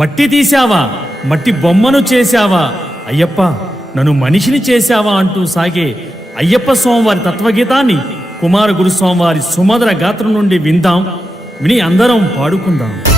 మట్టి తీశావా? మట్టి బొమ్మను చేశావా? అయ్యప్ప నన్ను మనిషిని చేశావా అంటూ సాగే అయ్యప్ప స్వామివారి తత్వగీతాన్ని కుమార గురుస్వామివారి సుమధుర గాత్రం నుండి విందాం. విని అందరం పాడుకుందాం.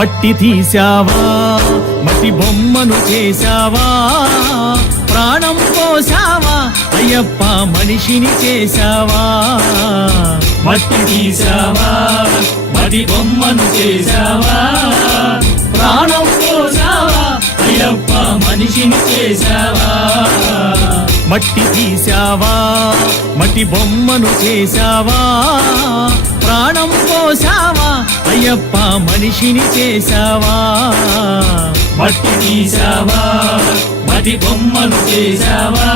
మట్టి తీశావా? మట్టి బొమ్మను చేశావా? ప్రాణం పోసావా అయ్యప్ప మనిషిని చేశావా? మట్టి తీశావా? మట్టి బొమ్మను చేశావా? ప్రాణం పోసావా అయ్యప్ప మనిషిని చేశావా? మట్టి తీశావా? మట్టి బొమ్మను చేశావా? ప్రాణం పోసావా అయ్యప్ప మనిషిని చేశావా? మట్టి తీసావా మట్టి బొమ్మను చేశావా?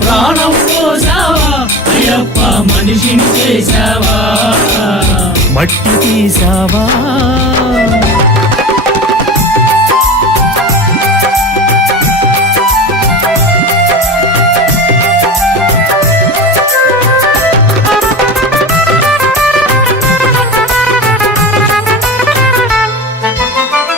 ప్రాణం పోసావా అయ్యప్ప మనిషిని చేశావా? మట్టి తీసావా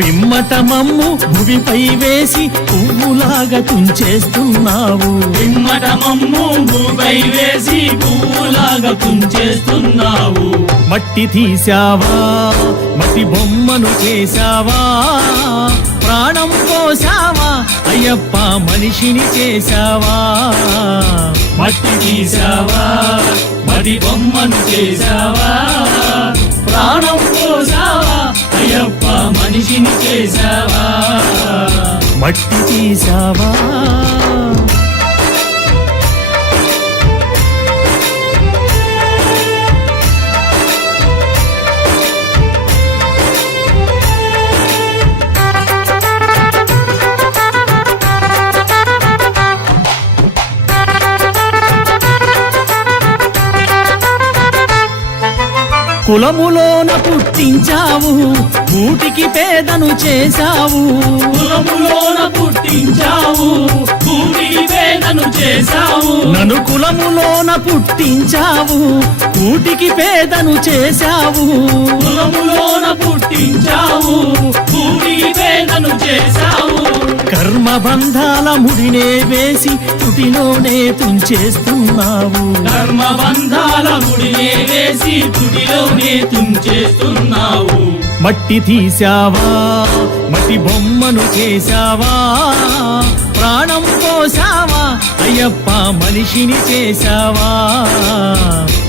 పిమ్మట మమ్ము భువిపై వేసి పువ్వులాగా తుంచేస్తున్నావు. పిమ్మట మమ్ము భూపై వేసి పువ్వులాగా కుంచేస్తున్నావు మట్టి తీశావా? మట్టి బొమ్మను చేశావా? ప్రాణం పోసావా అయ్యప్ప మనిషిని చేశావా? మట్టి తీసావా మడి బొమ్మను చేసావా మట్టి తీశావా కులములోన పుట్టించావు కూటికి పేదను చేశావు. కులములోన పుట్టించావు కూటికి పేదను చేశావు. నన్ను కులములోన పుట్టించావు కూటికి పేదను చేశావు. కులములోన పుట్టించావు కూటికి పేదను చేశావు. కర్మ బంధాల ముడినే వేసి తుటిలోనే తుంచేస్తున్నావు. కర్మ బంధాల ముడినే వేసి తుడిలోనే తుంచేస్తున్నావు. మట్టి తీశావా? మట్టి బొమ్మను చేశావా? ప్రాణం పోసావా అయ్యప్ప మనిషిని చేశావా?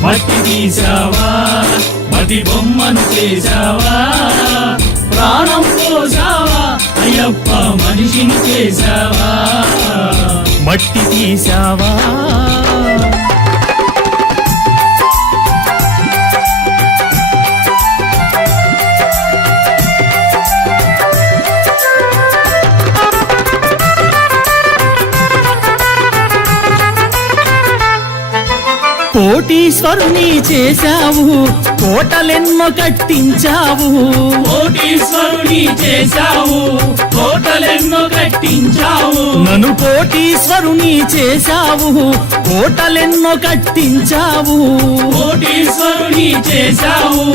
మట్టి తీసావా మట్టి బొమ్మను చేసావా మనిషిని చేసావా మట్టి తీసావా కోటీశ్వరుని చేశావు కోటలెన్నో కట్టించావు. కోటీశ్వరుని చేశావు కోటలెన్నో కట్టించావు. నన్ను కోటీశ్వరుని చేశావు కోటలెన్నో కట్టించావు. కోటీశ్వరుని చేశావు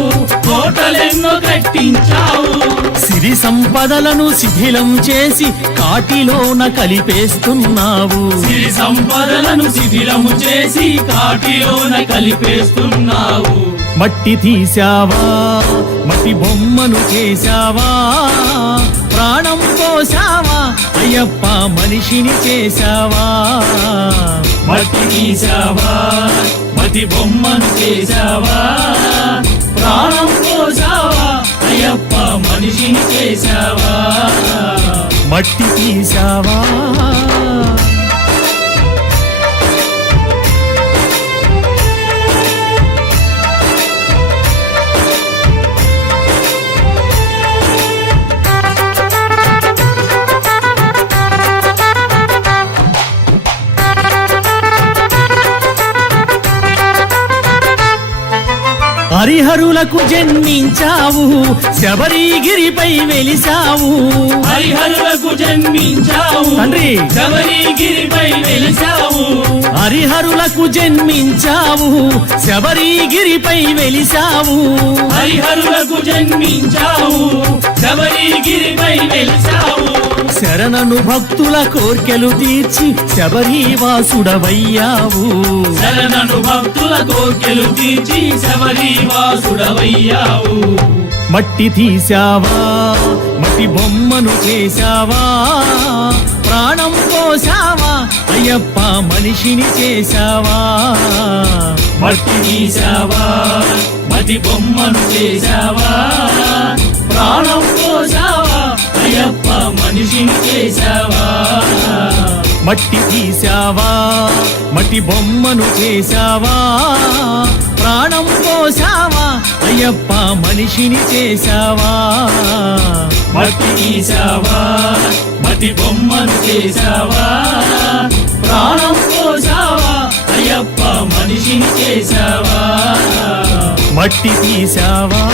కోటలెన్నో కట్టించావు. సిరి సంపదలను శిథిలం చేసి కాటిలోన కలిపేస్తున్నావు. సిరి సంపదలను శిథిలము చేసి కాటిలోన కలిపేస్తున్నావు. మట్టి తీసావా మట్టి బొమ్మను చేశావా? ప్రాణం పోసావా అయ్యప్ప మనిషిని చేశావా? మట్టి తీసావా మతి బొమ్మను చేశావా? ప్రాణం పోసావా అయ్యప్ప మనిషిని చేశావా? మట్టి తీసావా హరిహరులకు జన్మించావు శబరిగిరిపై వెలిసావు. హరిహరులకు జన్మించావు తండ్రి. శబరిగిరిపై వెలిసావు. హరిహరులకు జన్మించావు శబరిగిరిపై వెలిసావు. హరిహరులకు జన్మించావు శబరిగిరిపై వెలిసావు. శరణను భక్తుల కోర్కెలు తీర్చి శబరివాసుడవయ్యావు. శరణను భక్తుల కోర్కెలు తీర్చి శబరి వాసుడవయ్యావు మట్టి తీసావా మట్టి బొమ్మను చేశావా? ప్రాణం పోసావా అయ్యప్ప మనిషిని చేశావా? మట్టి తీసావా మతి బొమ్మను చేశావా? ప్రాణం అయ్యప్ప మనిషిని చేశావా? మట్టి తీసావా మట్టి బొమ్మను చేశావా? ప్రాణం పోసావా అయ్యప్ప మనిషిని చేశావా? మట్టి తీసావా మట్టి బొమ్మను చేశావా? ప్రాణం పోసావా అయ్యప్ప మనిషిని చేశావా? మట్టి తీసావా